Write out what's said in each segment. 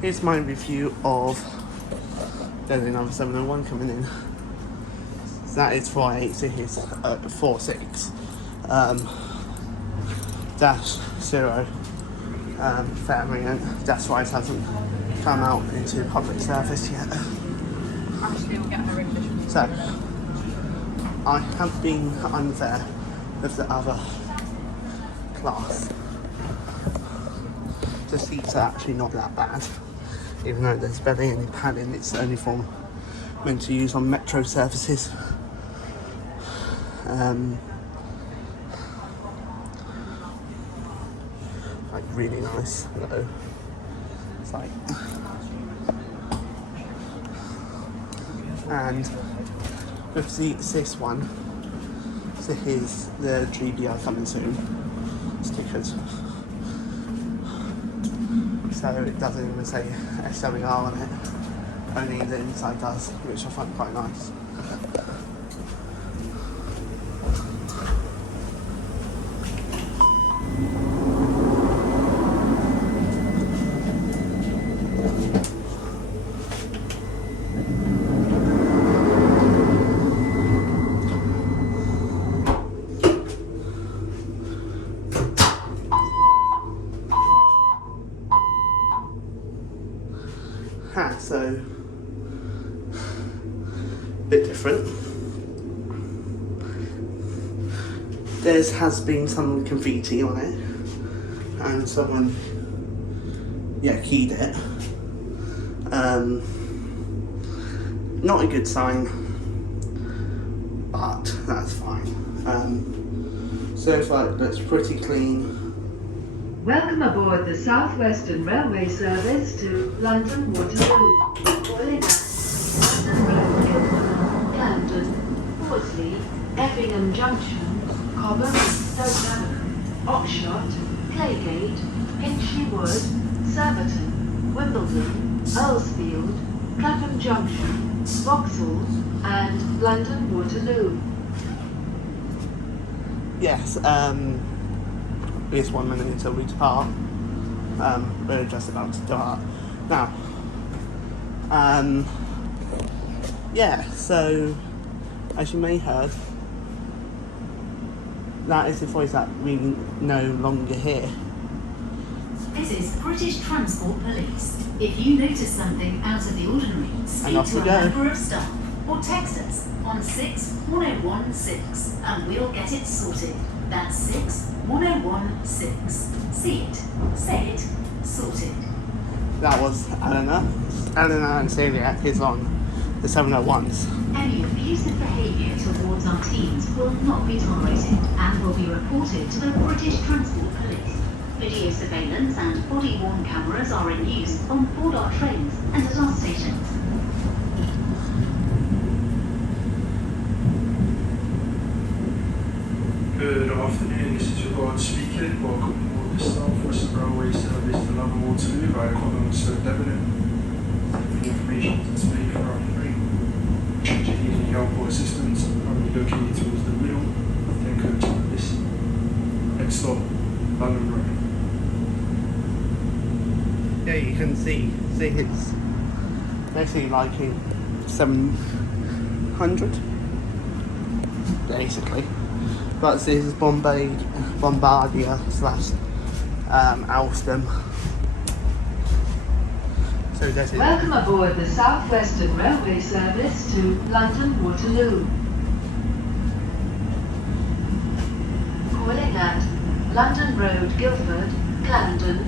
here's my review of there's another 701 coming in. So that is 48, so here's 46 dash 0 variant. That's why it hasn't come out into public service yet. Actually, we'll get her English. So I have been unfair with the other class. The seats are actually not that bad, even though there's barely any padding. It's the only form meant to use on metro services. Like really nice though. It's like, and with this one, so here's the GBR coming soon stickers. So it doesn't even say SWR on it, only the inside does, which I find quite nice. So a bit different. There has been some graffiti on it, and someone, keyed it. Not a good sign, but that's fine. So far it looks pretty clean. Welcome aboard the South Western Railway service to London Waterloo, Calling at London Road, Guildford, Camden, Horsley, Effingham Junction, Cobham, Stoke Avenue, Oxshott, Claygate, Hinchley Wood, Surbiton, Wimbledon, Earlsfield, Clapham Junction, Vauxhall, and London Waterloo. Yes, it's 1 minute until we depart. We're just about to depart now. So as you may have heard, that is the voice that we no longer hear. This is British Transport Police. If you notice something out of the ordinary, speak to a member of staff or text us on 61016 and we'll get it sorted. That's 61016. See it, say it, sorted. That was Eleanor. Eleanor and Celia is on the 701s. Any abusive behaviour towards our teams will not be tolerated and will be reported to the British Transport Police. Video surveillance and body-worn cameras are in use on board our trains and at our stations. Good afternoon, this is your guard speaking. Welcome aboard the South Western Railway service to London Waterloo via Cobham and Stoke Avenue. For the information to display throughout the train. Change of heating airport assistance currently located towards the middle, then coach on this. Next stop, London Road. Yeah, you can see it's basically like in 700, basically. But this is Bombardier slash Alstom. So that's it. Welcome aboard the South Western Railway service to London Waterloo. Calling at London Road, Guildford, Camden,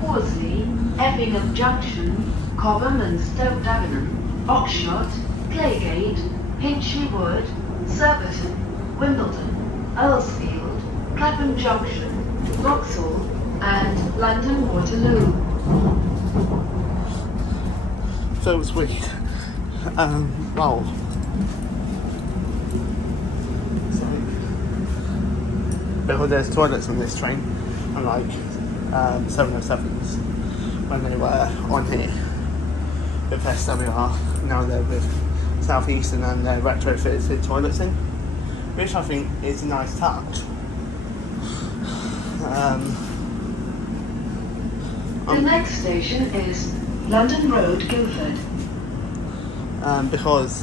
Horsley, Effingham Junction, Cobham and Stoke Avenue, Oxshott, Claygate, Hinchley Wood, Surbiton, Wimbledon, Earlsfield, Clapham Junction, Vauxhall, and London Waterloo. So sweet. Wow. So, because there's toilets on this train, unlike 707s when they were on here with SWR. Now they're with Southeastern and they're retrofitted toilets in, which I think is a nice touch. The next station is London Road, Guildford. Because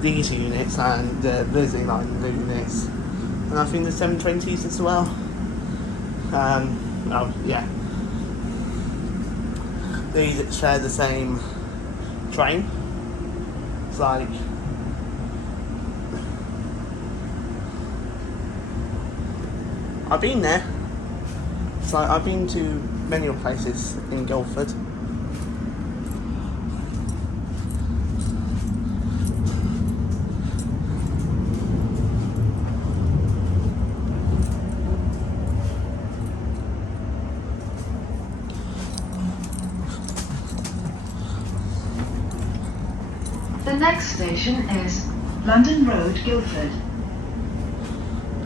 these units and the visiting line units, and I think the 720s as well. Oh yeah, these share the same train. It's like I've been there. It's like I've been to many places in Guildford. The next station is London Road, Guildford.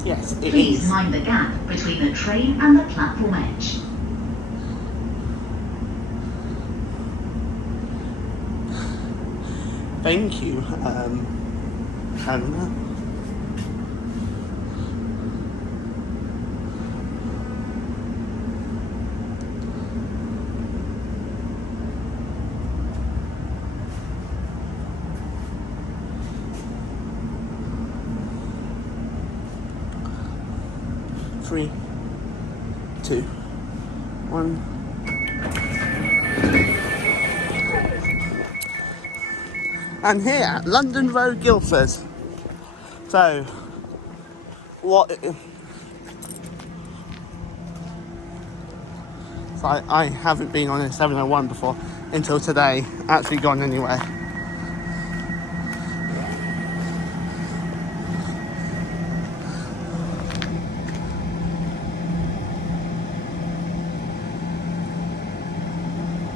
Yes, it Please is. mind the gap between the train and the platform edge. Thank you, Hannah. Three, two, one. And here at London Road, Guildford. So, what? So I haven't been on a 701 before until today. Actually gone anywhere.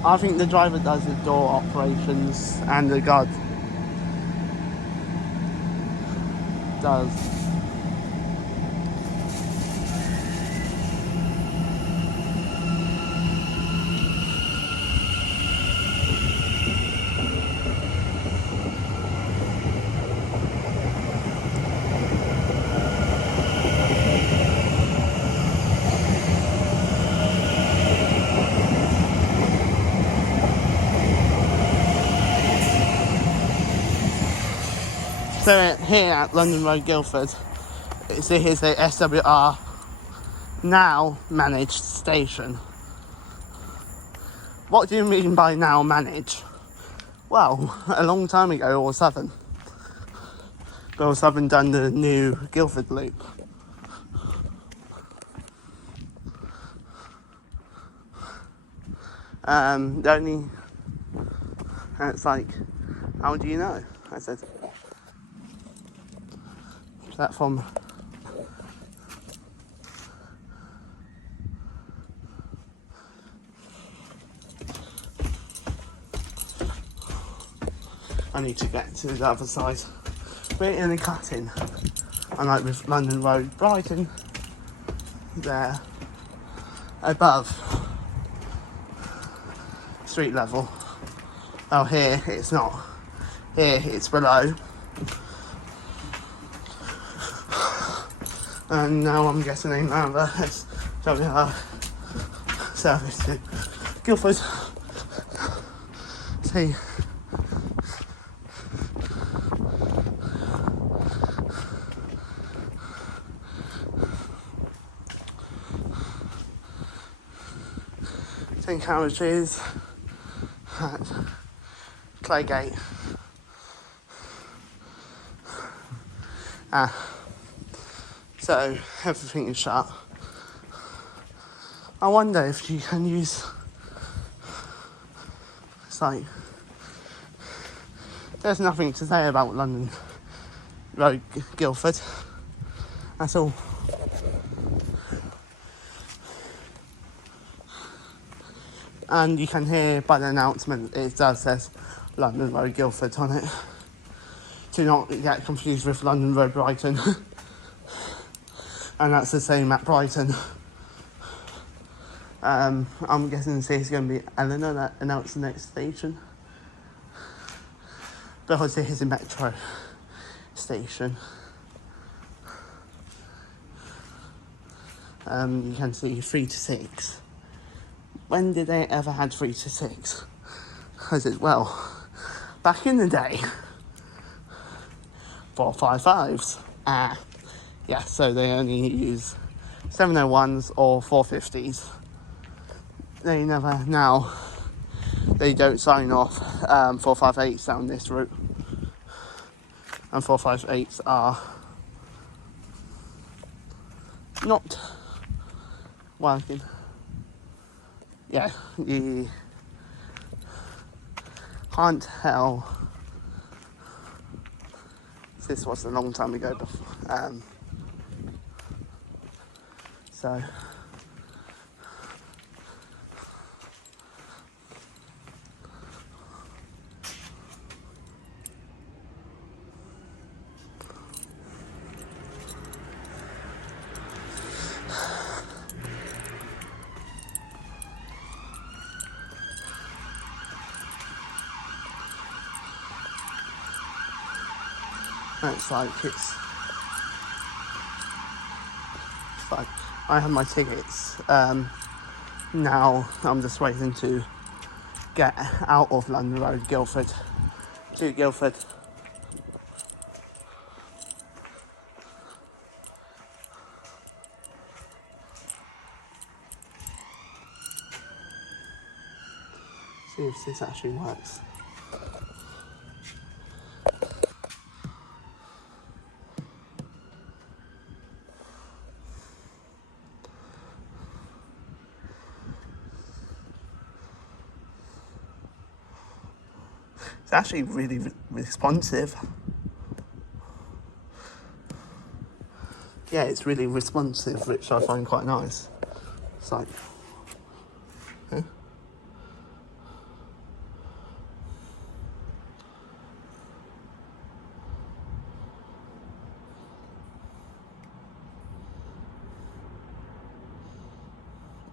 I think the driver does the door operations and the guard does. So here at London Road, Guildford, here's the SWR now managed station. What do you mean by now managed? Well, a long time ago, all Southern done the new Guildford loop. The only, and it's like, how do you know? I said, platform. I need to get to the other side. We're in a cut-in. Unlike with London Road, Brighton, there, above street level. Oh, here it's not. Here it's below. And now I'm getting another SWR service to Guildford. See. Carriages at Claygate. So everything is shut. I wonder if you can use, it's like, there's nothing to say about London Road, Guildford. That's all. And you can hear by the announcement, it does says London Road, Guildford on it. Do not get confused with London Road, Brighton. And that's the same at Brighton. I'm guessing it's going to be Eleanor that announced the next station. Because it is a metro station. You can see 3 to 6. when did they ever had 3 to 6? I said, well, back in the day, 455s. Yeah, so they only use 701s or 450s. They never, now, they don't sign off 458s down this route. And 458s are not working. Yeah, you can't tell. This was a long time ago before. So it's like I have my tickets. Now I'm just waiting to get out of London Road, Guildford, to Guildford. See if this actually works. It's actually really responsive. Yeah, it's really responsive, which I find quite nice. It's like, yeah.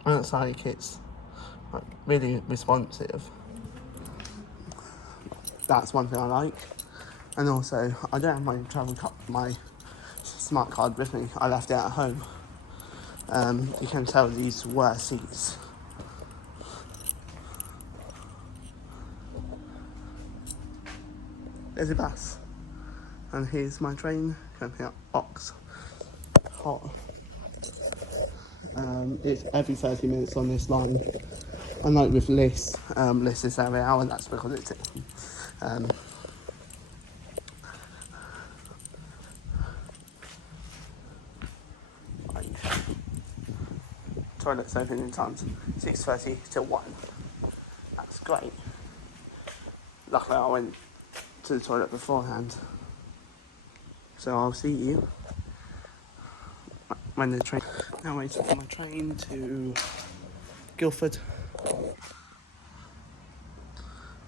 And it's like, it's like really responsive. That's one thing I like. And also, I don't have my my smart card with me. I left it at home. You can tell these were seats. There's a bus. And here's my train coming up Ox. Hot. It's every 30 minutes on this line. Unlike with Liss, Liss is every hour, and that's because it's like, toilets open in times 6:30 till 1. That's great. Luckily I went to the toilet beforehand. So I'll see you when the train. Now waiting for my train to Guildford,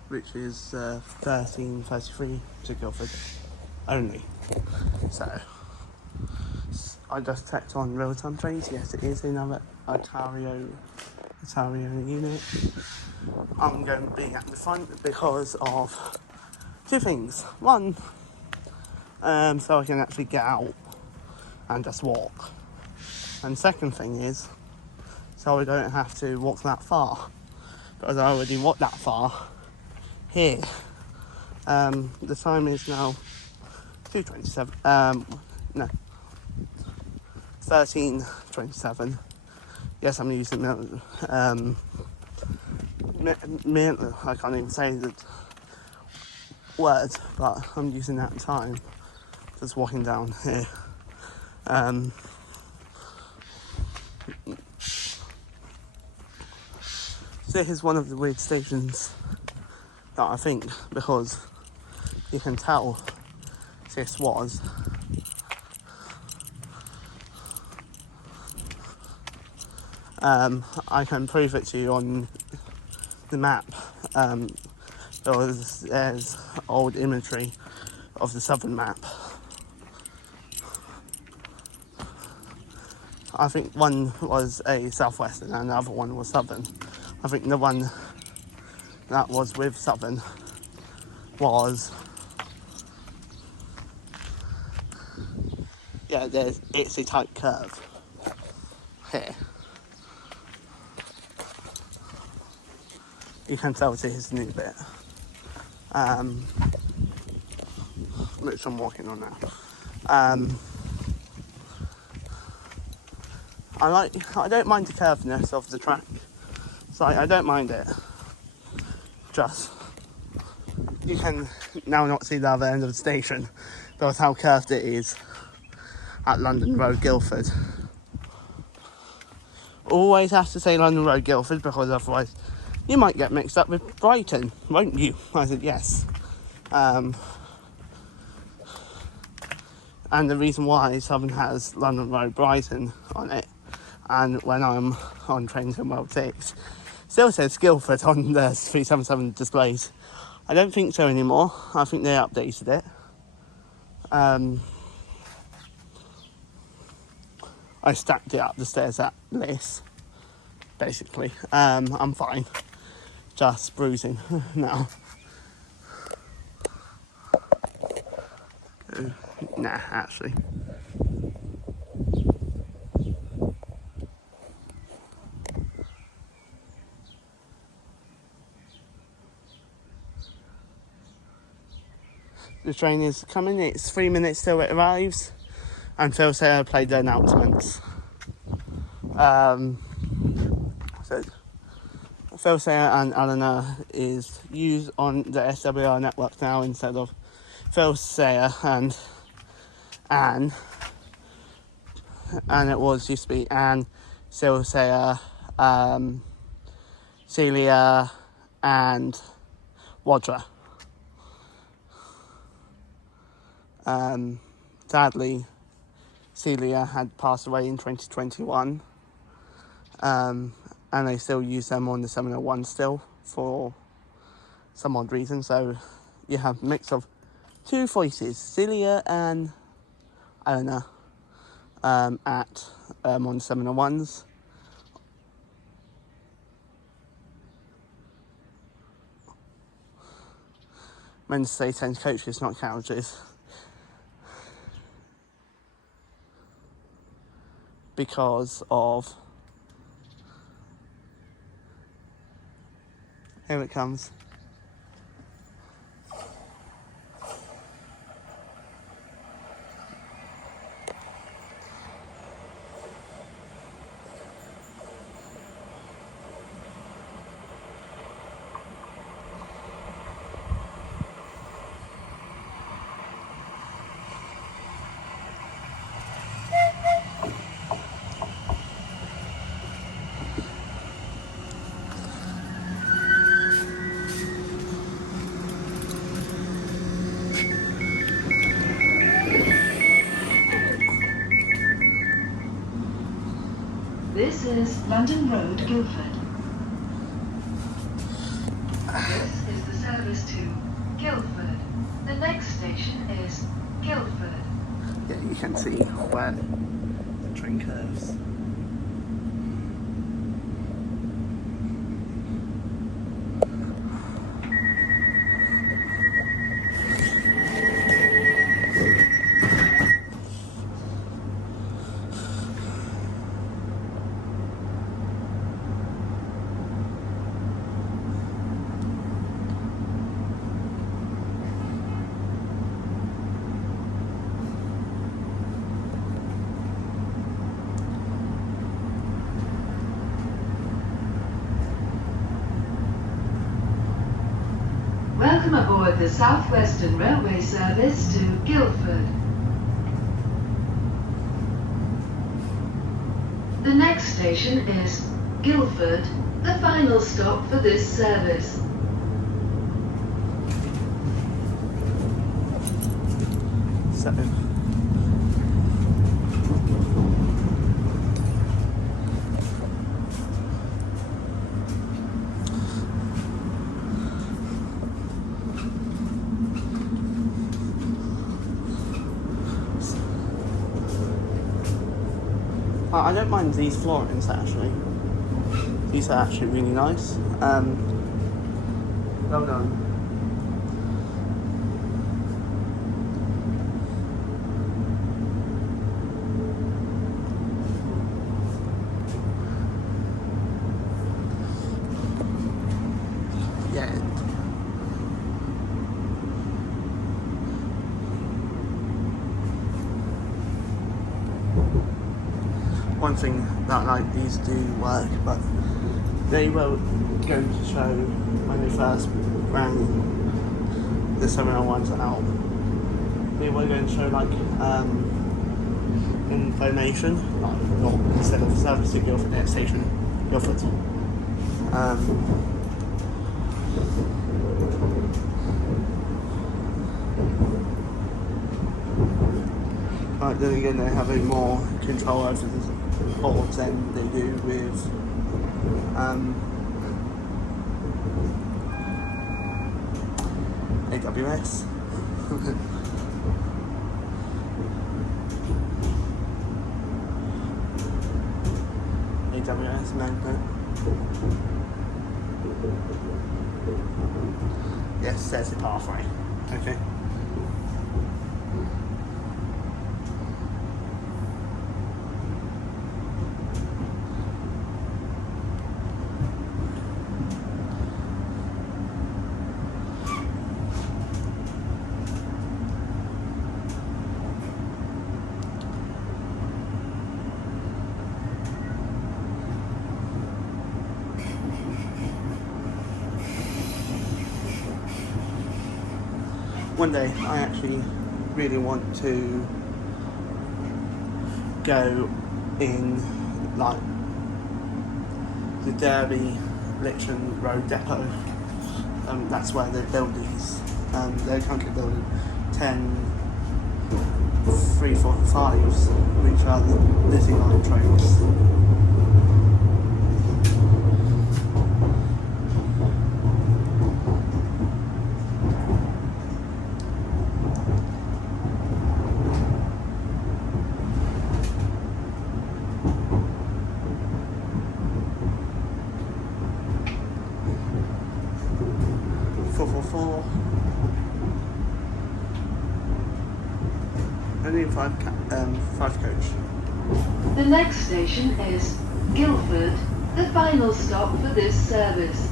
which is 13:33 to Guildford only. So I just checked on real-time trains. Yes, it is another Ontario unit. I'm going to be at the front because of 2 things. One, so I can actually get out and just walk. And second thing is, so I don't have to walk that far, because I already walked that far here. The time is now 2:27. No, 13:27. Yes, I'm using I can't even say the words, but I'm using that time just walking down here. So here's one of the weird stations that I think, because you can tell this was I can prove it to you on the map, because there's old imagery of the southern map. I think one was a southwestern and the other one was southern. I think the one that was with southern was, yeah, it's a tight curve here. you can tell it is a new bit. Which I'm walking on now. I don't mind the curviness of the track. So I don't mind it. Just, you can now not see the other end of the station because how curved it is at London Road, Guildford. Always have to say London Road, Guildford, because otherwise you might get mixed up with Brighton, won't you? I said yes. And the reason why Southern has London Road, Brighton on it, and when I'm on trains in World 6, still says Guildford on the 377 displays. I don't think so anymore. I think they updated it. I stacked it up the stairs at this, basically. I'm fine. Just bruising now. Nah, actually. The train is coming, it's 3 minutes till it arrives, and Phil Sayer played the announcements. So Phil Sayer and Eleanor is used on the SWR network now instead of Phil Sayer and Anne. And it used to be Anne, Phil Sayer, Celia and Wadra. Sadly, Celia had passed away in 2021, and they still use them on the 701 still for some odd reason. So you have a mix of two voices, Celia and Eleanor, on the 701s. Meant to say 10 coaches, not carriages. Because of, here it comes. This is London Road, Guildford. This is the service to Guildford. The next station is Guildford. Yeah, you can see where the train curves. Welcome aboard the South Western Railway service to Guildford. The next station is Guildford, the final stop for this service. I don't mind these floorings actually. These are actually really nice. Well done. Yeah. One thing that like these do work, but they were going to show when they first ran the 701s out. They were going to show like information, like not instead of service to Guildford next station, Guildford. But then again, they have a more control over the boards than they do with AWS. AWS magnet. Yes, there's the pathway. Okay. One day I actually really want to go in like the Derby Lichton Road Depot. That's where they build these. They're currently building 10 345s, which are the Lizzie line trains. 444. Only 5 coach. The next station is Guildford, the final stop for this service.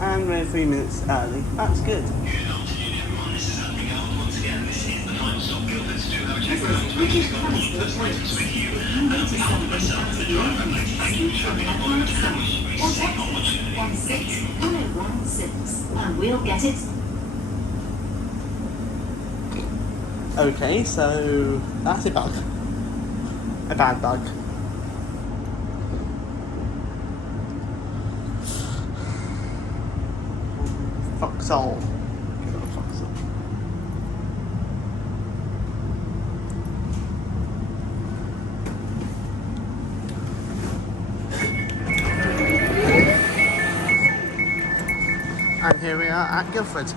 And we're 3 minutes early. That's good. Good afternoon, everyone. This is Miguel. Once again, this is the final stop, Guildford, to check around 2021 first items with you. And on behalf of myself and the driver, I'd like to thank you for having a moment and we see opportunity. 16 and we'll get it. Okay, so that's a bug. A bad bug. Foxhole. Foxhole. And here we are at Guildford.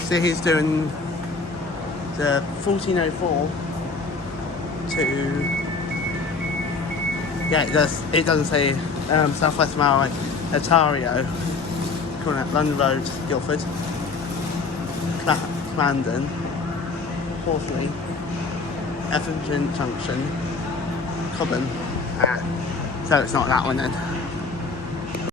So he's doing the 1404 to, yeah, it doesn't say Southwest Railway, Ontario, calling it London Road, Guildford, Clarendon, Horsley, Effington Junction, Cobham. So it's not that one then.